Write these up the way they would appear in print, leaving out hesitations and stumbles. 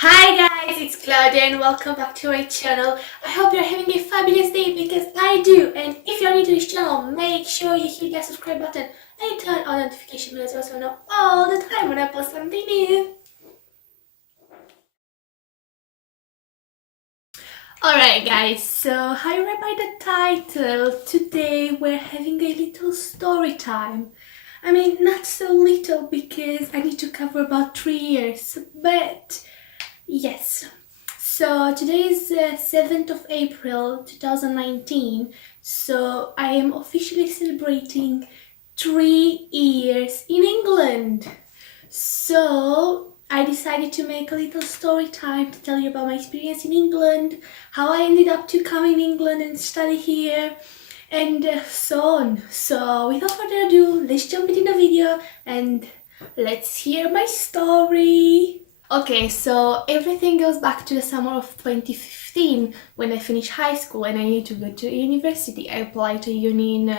Hi guys, it's Claudia and welcome back to my channel. I hope you're having a fabulous day because I do. And if you're new to this channel, make sure you hit that subscribe button and turn on notification bells so you know all the time when I post something new. Alright guys, so how you read by the title, today we're having a little story time. I mean, not so little because I need to cover about 3 years, but yes. So today is 7th of April 2019, so I am officially celebrating 3 years in England. So I decided to make a little story time to tell you about my experience in England, how I ended up to come in England and study here, and so on. So without further ado, let's jump into the video and let's hear my story. Okay, so everything goes back to the summer of 2015 when I finished high school and I needed to go to university. I applied to uni in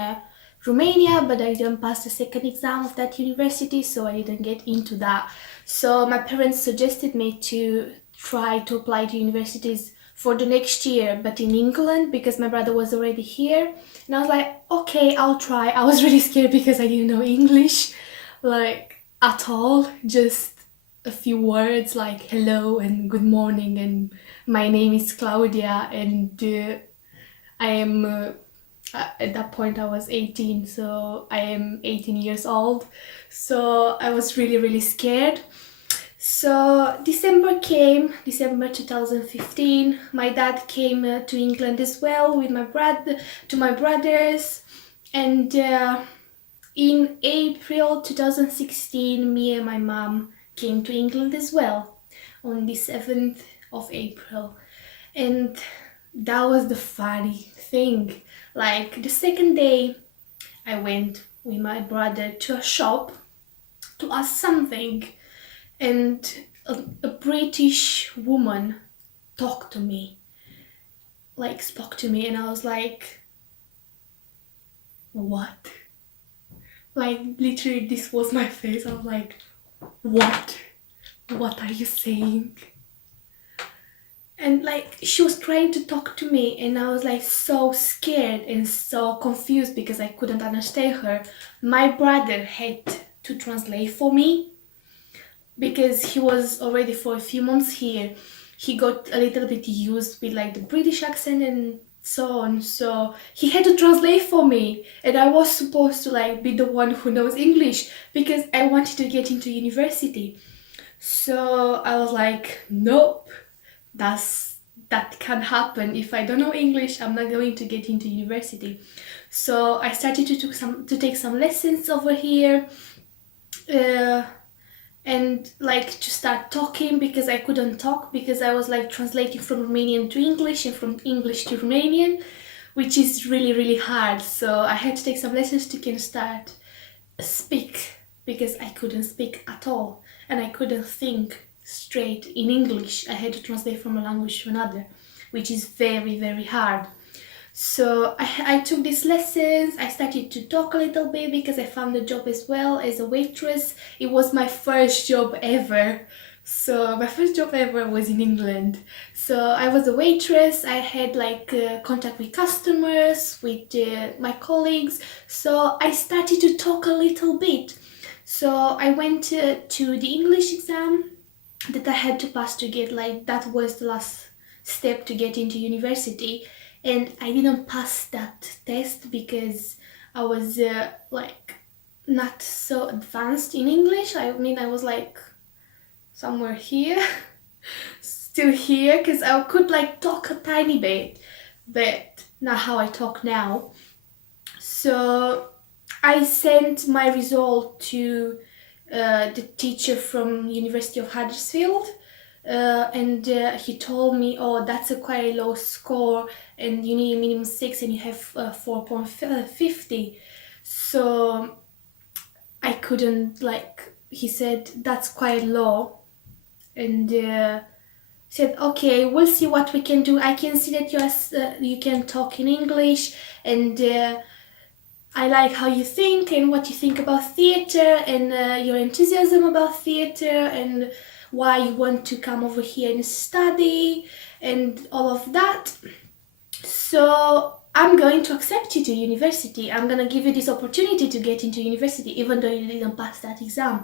Romania, but I didn't pass the second exam of that university, so I didn't get into that. So my parents suggested me to try to apply to universities for the next year, but in England because my brother was already here. And I was like, okay, I'll try. I was really scared because I didn't know English, like at all, just a few words like hello and good morning and my name is Claudia and I am at that point I was 18, so I am 18 years old, so I was really scared. So December came, December 2015. My dad came to England as well with my brothers, and in April 2016 me and my mom came to England as well on the 7th of April. And that was the funny thing. Like the second day I went with my brother to a shop to ask something, and a British woman spoke to me, and I was like, what? Like literally this was my face. I was like, what are you saying? And like she was trying to talk to me and I was like so scared and so confused because I couldn't understand her. My brother had to translate for me because he was already for a few months here. He got a little bit used with like the British accent and so on, so he had to translate for me, and I was supposed to like be the one who knows English because I wanted to get into university. So I was like, nope, that can't happen. If I don't know English, I'm not going to get into university. So I started to take some lessons over here, and like to start talking because I couldn't talk because I was like translating from Romanian to English and from English to Romanian, which is really hard. So I had to take some lessons to can start speak because I couldn't speak at all and I couldn't think straight in English. I had to translate from a language to another, which is very hard. So I took these lessons. I started to talk a little bit because I found a job as well as a waitress. It was my first job ever. So my first job ever was in England. So I was a waitress. I had like contact with customers, with my colleagues. So I started to talk a little bit. So I went to the English exam that I had to pass to get, like, that was the last step to get into university. And I didn't pass that test because I was like not so advanced in English. I mean, I was like somewhere here, still here, because I could like talk a tiny bit, but not how I talk now. So I sent my result to the teacher from University of Huddersfield, and he told me, oh, that's a quite low score and you need a minimum 6 and you have 4.50. So I couldn't, like, he said that's quite low, and said, okay, we'll see what we can do. I can see that you can talk in English, and I like how you think and what you think about theatre and your enthusiasm about theatre, and why you want to come over here and study and all of that. So I'm going to accept you to university. I'm gonna give you this opportunity to get into university, even though you didn't pass that exam.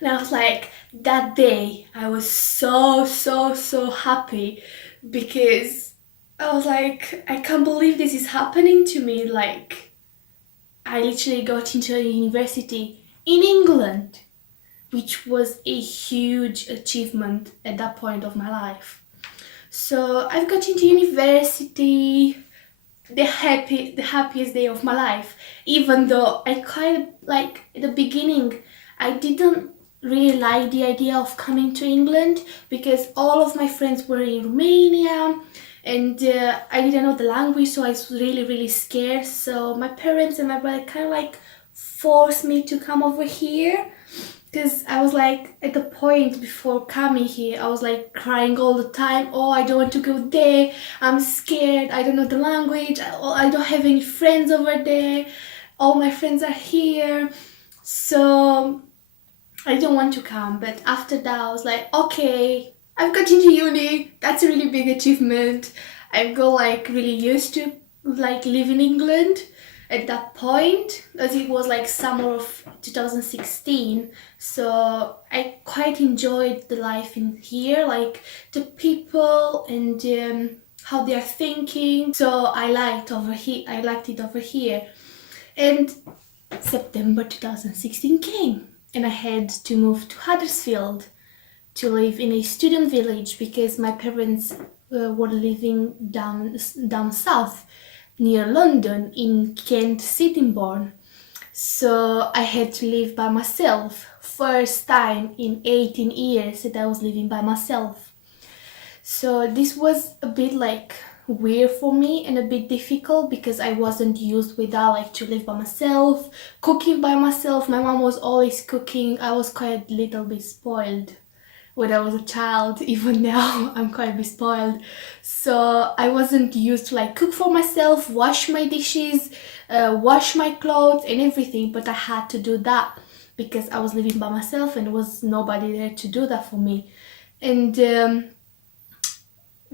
And I was like, that day, I was so happy because I was like, I can't believe this is happening to me. Like, I literally got into a university in England, which was a huge achievement at that point of my life. So I've got into university, the happiest day of my life. Even though I kind of like at the beginning, I didn't really like the idea of coming to England because all of my friends were in Romania, and I didn't know the language, so I was really scared. So my parents and my brother kind of like forced me to come over here because I was like, at the point before coming here, I was like crying all the time. Oh, I don't want to go there. I'm scared. I don't know the language. I don't have any friends over there. All my friends are here. So I don't want to come. But after that, I was like, okay, I've got into uni. That's a really big achievement. I've got like really used to like live in England at that point, as it was like summer of 2016. So I quite enjoyed the life in here, like the people and how they are thinking. So I liked over here. I liked it over here. And September 2016 came, and I had to move to Huddersfield to live in a student village because my parents were living down south near London in Kent Sittingbourne. So I had to live by myself. First time in 18 years that I was living by myself. So this was a bit like weird for me and a bit difficult because I wasn't used with that, like to live by myself, cooking by myself. My mom was always cooking. I was quite a little bit spoiled when I was a child. Even now I'm quite a bit spoiled. So I wasn't used to like cook for myself, wash my dishes, wash my clothes and everything, but I had to do that because I was living by myself and there was nobody there to do that for me. And the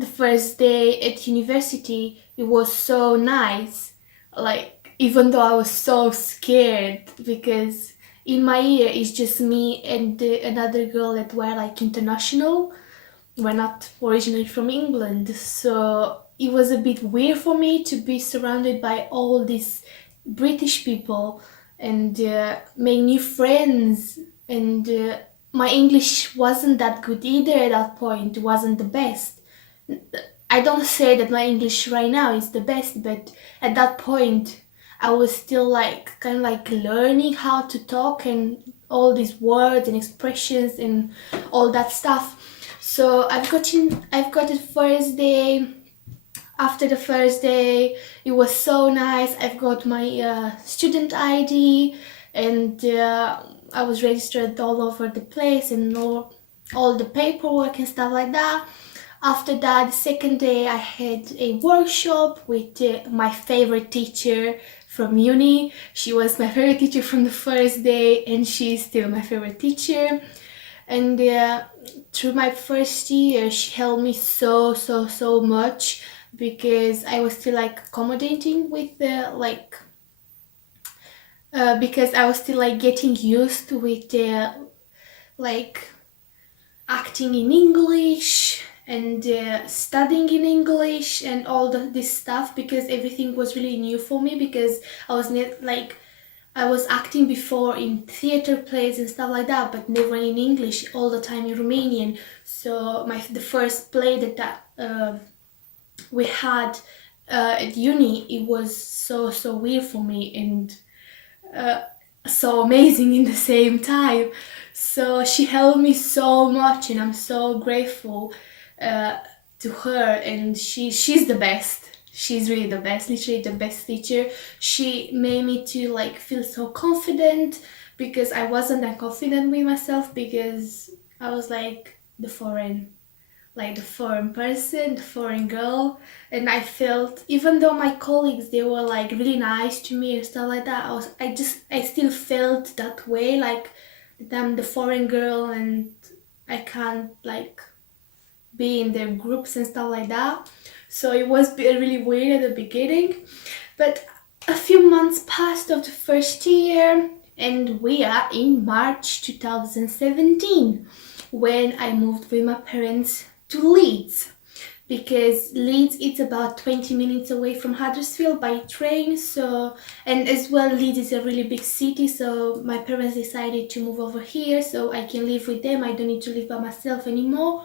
first day at university, it was so nice. Like, even though I was so scared because in my year it's just me and another girl that were like international. We're not originally from England, so it was a bit weird for me to be surrounded by all these British people and make new friends. And my English wasn't that good either at that point. It wasn't the best. I don't say that my English right now is the best, but at that point I was still like kind of like learning how to talk and all these words and expressions and all that stuff. So I've got the first day. After the first day, it was so nice. I've got my student ID, and I was registered all over the place and all the paperwork and stuff like that. After that, the second day, I had a workshop with my favorite teacher from uni. She was my favorite teacher from the first day, and she's still my favorite teacher. And through my first year, she helped me so much because I was still like accommodating with the because I was still like getting used with the like acting in English and studying in English and all this stuff, because everything was really new for me because I was acting before in theater plays and stuff like that, but never in English, all the time in Romanian. So the first play that we had at uni, it was so weird for me and so amazing in the same time. So she helped me so much, and I'm so grateful to her. And she's the best. She's really the best, literally the best teacher. She made me to like feel so confident because I wasn't that confident with myself because I was like the foreign person, the foreign girl. And I felt, even though my colleagues, they were like really nice to me and stuff like that, I still felt that way, like that I'm the foreign girl and I can't like be in their groups and stuff like that. So it was really weird at the beginning. But a few months passed of the first year, and we are in March 2017 when I moved with my parents to Leeds, because Leeds it's about 20 minutes away from Huddersfield by train. So, and as well Leeds is a really big city, so my parents decided to move over here so I can live with them. I don't need to live by myself anymore,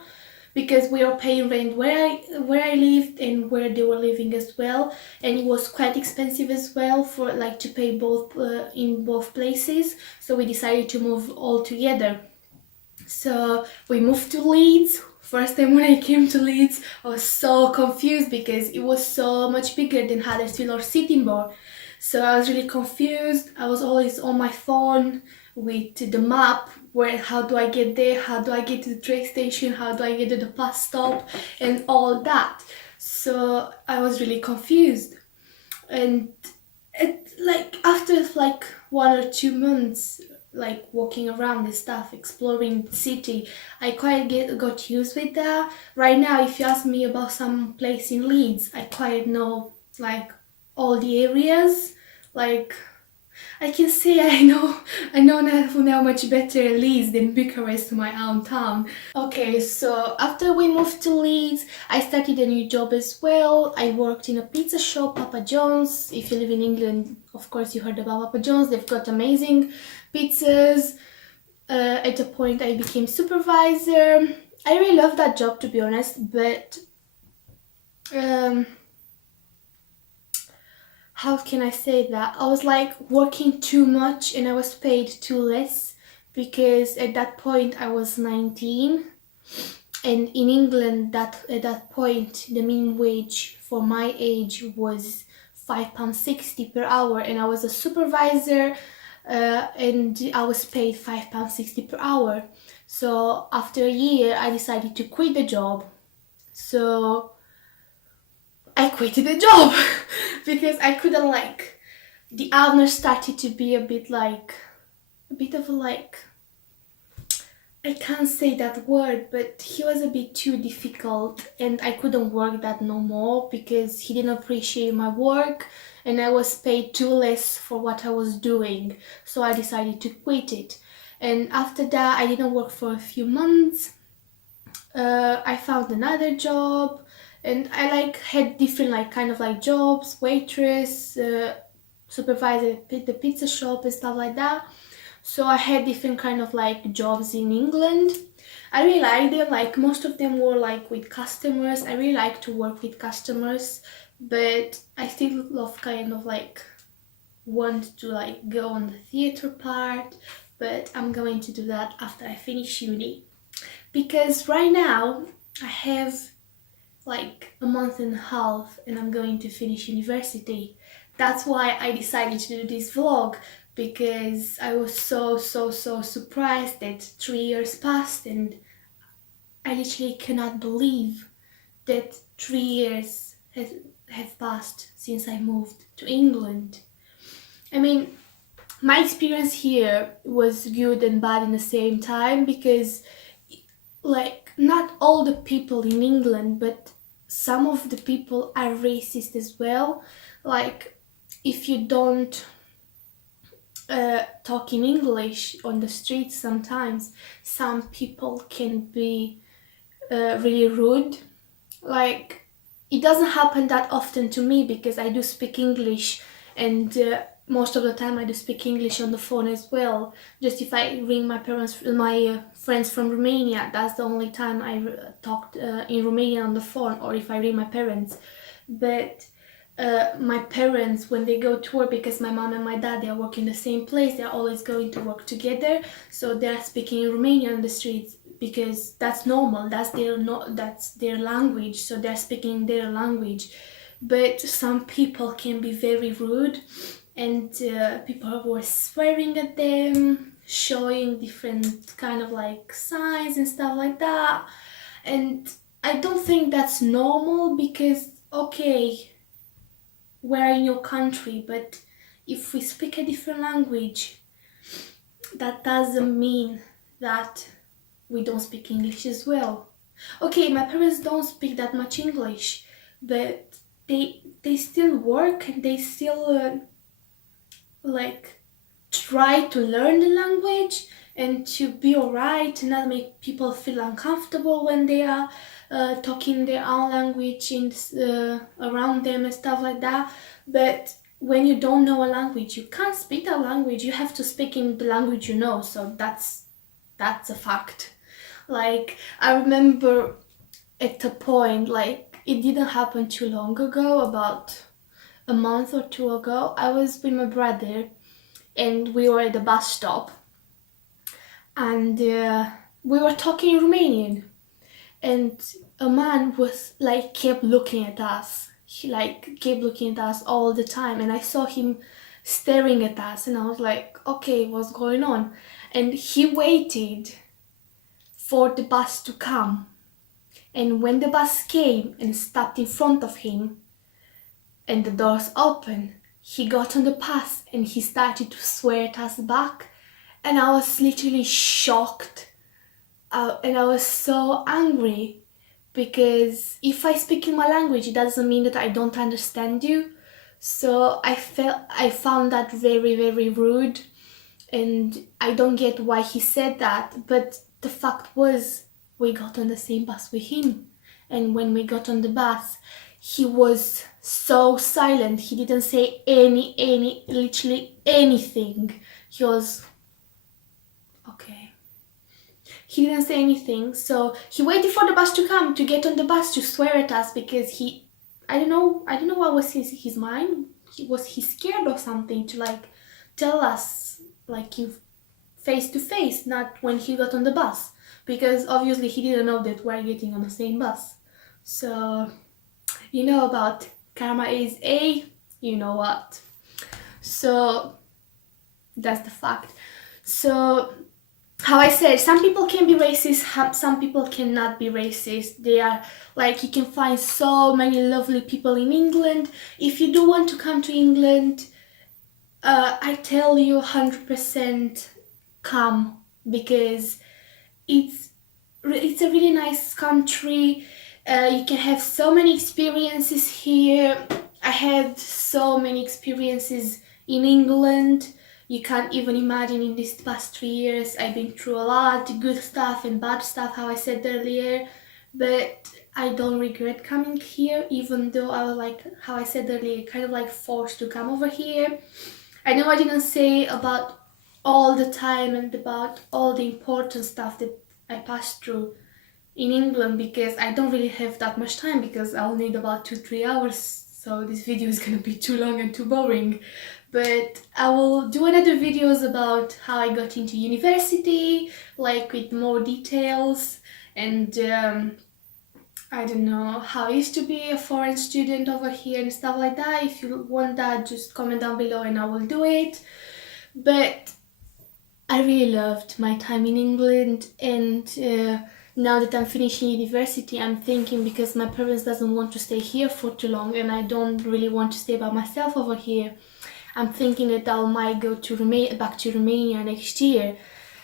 because we are paying rent where I lived and where they were living as well, and it was quite expensive as well for like to pay both in both places. So we decided to move all together. So we moved to Leeds. First time when I came to Leeds, I was so confused because it was so much bigger than Huddersfield or Sittingbourne. So I was really confused. I was always on my phone with the map. Where, how do I get there? How do I get to the train station? How do I get to the bus stop? And all that. So I was really confused. And like after like 1 or 2 months like walking around and stuff, exploring the city, I quite got used with that. Right now, if you ask me about some place in Leeds, I quite know like all the areas. Like I can say I know now much better Leeds than Bucharest, my own town. Okay, so after we moved to Leeds, I started a new job as well. I worked in a pizza shop, Papa John's. If you live in England, of course you heard about Papa John's. They've got amazing pizzas. At a point I became supervisor. I really love that job, to be honest, but um, how can I say that? I was like working too much and I was paid too less, because at that point I was 19, and in England that at that point the minimum wage for my age was £5.60 per hour, and I was a supervisor, and I was paid £5.60 per hour. So after a year I decided to quit the job. So I quit the job because I couldn't like, the owner started to be a bit of a like, I can't say that word, but he was a bit too difficult and I couldn't work that no more because he didn't appreciate my work and I was paid too less for what I was doing. So I decided to quit it. And after that, I didn't work for a few months. I found another job and I like had different like kind of like jobs, waitress, supervisor at the pizza shop and stuff like that. So I had different kind of like jobs in England. I really like them, like most of them were like with customers. I really like to work with customers, but I still love kind of like want to like go on the theater part, but I'm going to do that after I finish uni. Because right now I have like a month and a half and I'm going to finish university. That's why I decided to do this vlog, because I was so surprised that 3 years passed and I literally cannot believe that 3 years have passed since I moved to England. I mean, my experience here was good and bad in the same time, because like not all the people in England, but some of the people are racist as well. Like if you don't talk in English on the streets, sometimes some people can be really rude. Like it doesn't happen that often to me because I do speak English, and most of the time I do speak English on the phone as well. Just if I ring my friends from Romania, that's the only time I talked in Romanian on the phone, or if I ring my parents. But my parents, when they go to work, because my mom and my dad, they are working the same place, they're always going to work together, so they're speaking in Romanian on the streets because that's normal, that's their language, so they're speaking their language. But some people can be very rude, and people were swearing at them, showing different kind of like signs and stuff like that. And I don't think that's normal, because okay, we're in your country, but if we speak a different language, that doesn't mean that we don't speak English as well. Okay, my parents don't speak that much English, but they still work and they still like try to learn the language and to be alright and not make people feel uncomfortable when they are talking their own language around them and stuff like that. But when you don't know a language, you can't speak that language. You have to speak in the language you know. So that's a fact. Like I remember at a point, like it didn't happen too long ago, about a month or two ago, I was with my brother and we were at the bus stop and we were talking Romanian and a man was like kept looking at us. He like kept looking at us all the time and I saw him staring at us and I was like, okay, what's going on? And he waited for the bus to come. And when the bus came and stopped in front of him and the doors opened, he got on the bus and he started to swear at us back. And I was literally shocked. And I was so angry because if I speak in my language, it doesn't mean that I don't understand you. So I found that very, very rude. And I don't get why he said that. But the fact was, we got on the same bus with him. And when we got on the bus, he was so silent. He didn't say literally anything. He was okay. He didn't say anything, so he waited for the bus to come to get on the bus to swear at us because I don't know what was his mind. Was he scared or something to like tell us like you face to face, not when he got on the bus, because obviously he didn't know that we're getting on the same bus. So you know about karma is a you know what. So that's the fact. So how I said, some people can be racist, some people cannot be racist. They are like, you can find so many lovely people in England. If you do want to come to England, I tell you 100% come, because it's a really nice country. You can have so many experiences here. I had so many experiences in England. You can't even imagine. In these past 3 years I've been through a lot, good stuff and bad stuff, how I said earlier, but I don't regret coming here, even though I was like, how I said earlier, kind of like forced to come over here. I know I didn't say about all the time and about all the important stuff that I passed through in England, because I don't really have that much time, because I'll need about 2-3 hours, so this video is gonna be too long and too boring. But I will do another videos about how I got into university, like with more details, and I don't know, how it is to be a foreign student over here and stuff like that. If you want that, just comment down below and I will do it. But I really loved my time in England, and now that I'm finishing university, I'm thinking, because my parents doesn't want to stay here for too long and I don't really want to stay by myself over here, I'm thinking that I might go to back to Romania next year.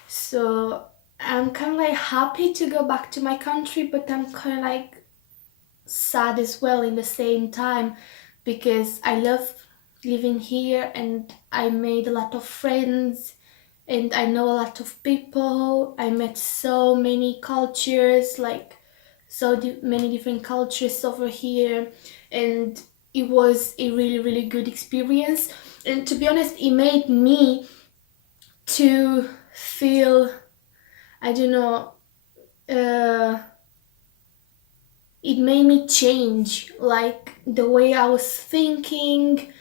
So I'm kind of like happy to go back to my country, but I'm kind of like sad as well in the same time, because I love living here and I made a lot of friends and I know a lot of people. I met so many cultures, like many different cultures over here, and it was a really, really good experience. And to be honest, it made me to feel, I don't know, it made me change like the way I was thinking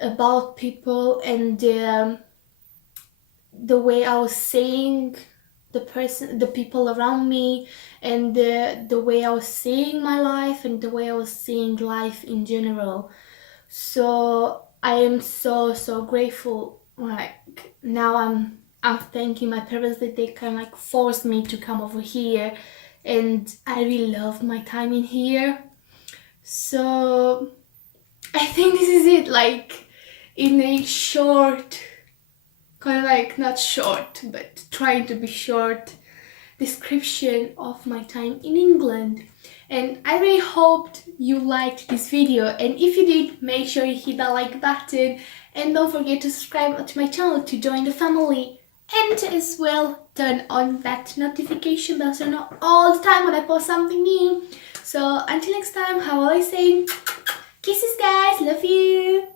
about people, and the way I was saying the people around me, and the way I was seeing my life, and the way I was seeing life in general. So I am so grateful. Like now I'm thanking my parents that they kind of like forced me to come over here, and I really love my time in here. So I think this is it, like in a short, kind of like not short, but trying to be short description of my time in England. And I really hoped you liked this video, and if you did, make sure you hit that like button and don't forget to subscribe to my channel to join the family, and as well turn on that notification bell so you know all the time when I post something new. So until next time, how will I say? Kisses guys, love you!